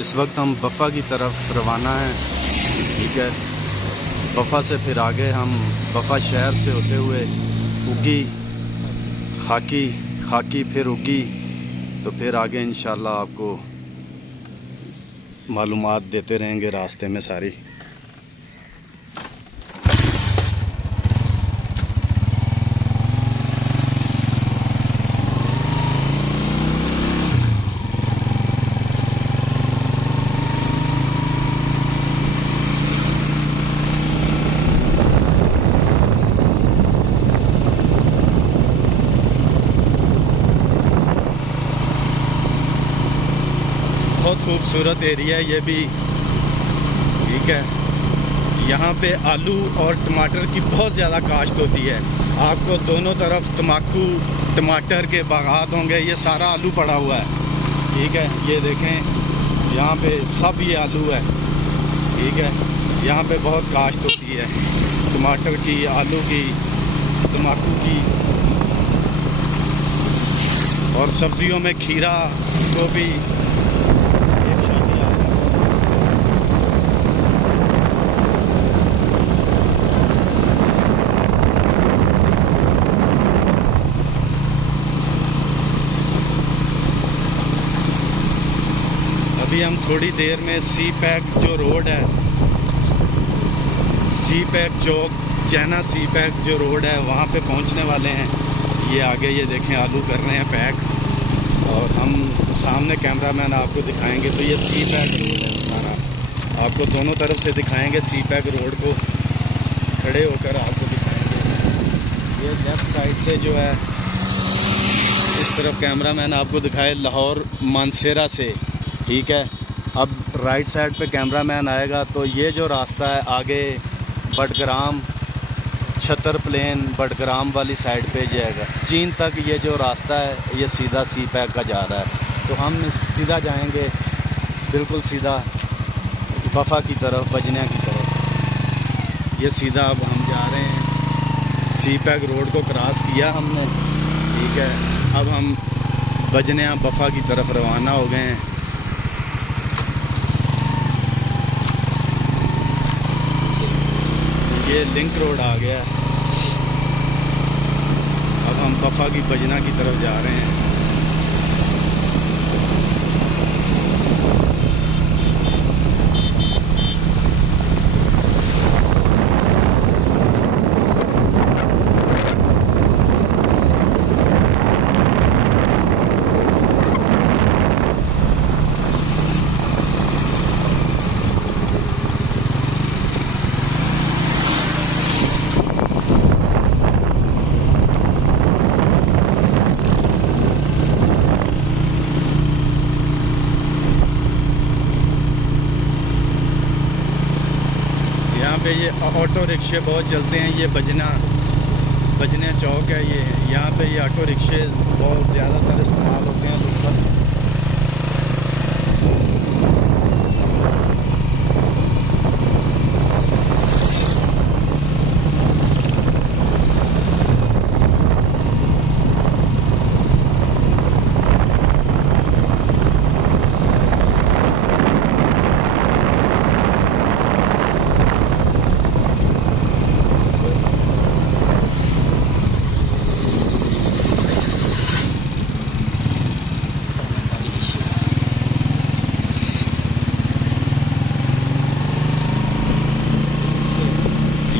इस वक्त हम बफ़ा की तरफ रवाना हैं, ठीक है। बफ़ा से फिर आगे हम बफ़ा शहर से होते हुए उगी, खाकी, खाकी फिर उगी, तो फिर आगे इंशाल्लाह आपको मालूमात देते रहेंगे रास्ते में सारी। बहुत खूबसूरत एरिया है ये भी, ठीक है। यहाँ पे आलू और टमाटर की बहुत ज़्यादा काश्त होती है। आपको दोनों तरफ तम्बाकू टमाटर के बागात होंगे। ये सारा आलू पड़ा हुआ है, ठीक है। ये देखें यहाँ पे सब ये आलू है, ठीक है। यहाँ पे बहुत काश्त होती है टमाटर की, आलू की, तम्बाकू की, और सब्जियों में खीरा, गोभी। अभी हम थोड़ी देर में सी पैक जो रोड है, सी पैक चौक, चैना सी पैक जो रोड है, वहाँ पे पहुँचने वाले हैं। ये आगे ये देखें आलू कर रहे हैं पैक, और हम सामने कैमरामैन आपको दिखाएंगे। तो ये सी पैक रोड है सारा, आपको दोनों तरफ से दिखाएंगे। सी पैक रोड को खड़े होकर आपको दिखाएंगे। ये लेफ़्ट साइड से जो है, इस तरफ कैमरामैन आपको दिखाए लाहौर मानसेरा से, ठीक है। अब राइट साइड पे कैमरामैन आएगा तो ये जो रास्ता है आगे बडग्राम, छतर प्लेन, बडग्राम वाली साइड पे जाएगा। चीन तक ये जो रास्ता है ये सीधा सी पैक का जा रहा है। तो हम सीधा जाएंगे, बिल्कुल सीधा बफ़ा की तरफ, बजनिया की तरफ। ये सीधा अब हम जा रहे हैं, सी पैक रोड को क्रॉस किया हमने, ठीक है। अब हम बजनिया बफ़ा की तरफ रवाना हो गए हैं। ये लिंक रोड आ गया। अब हम बफ़ा की बजना की तरफ जा रहे हैं। यहाँ पे ये ऑटो रिक्शे बहुत चलते हैं। ये बजना चौक है ये, यहाँ पे ये ऑटो रिक्शे बहुत ज़्यादातर इस्तेमाल होते हैं लोकल।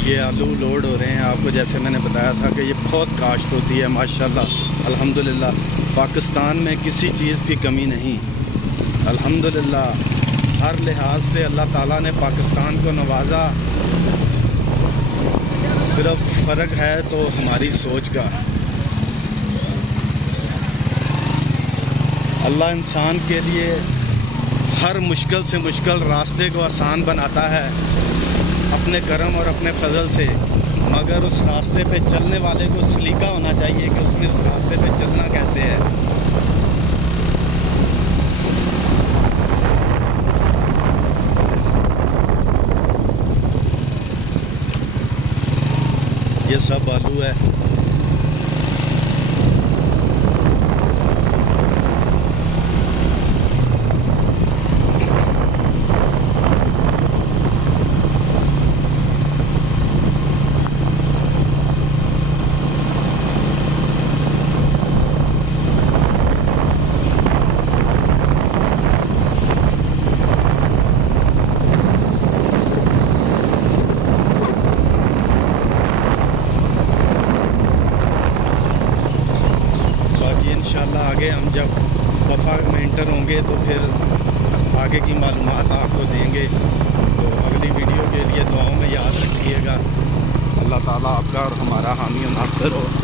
ये आलू लोड हो रहे हैं। आपको जैसे मैंने बताया था कि ये बहुत काश्त होती है माशाल्लाह, अल्हम्दुलिल्लाह। पाकिस्तान में किसी चीज़ की कमी नहीं, अल्हम्दुलिल्लाह। हर लिहाज से अल्लाह ताला ने पाकिस्तान को नवाजा। सिर्फ फ़र्क है तो हमारी सोच का। अल्लाह इंसान के लिए हर मुश्किल से मुश्किल रास्ते को आसान बनाता है अपने करम और अपने फजल से, मगर उस रास्ते पे चलने वाले को सलीका होना चाहिए कि उसने उस रास्ते पे चलना कैसे है। ये सब आलू है। जाएंगे तो फिर आगे की मालूमात आपको देंगे। तो अगली वीडियो के लिए दुआओं में याद रखिएगा। अल्लाह ताला आपका और हमारा हामी और नासिर हो।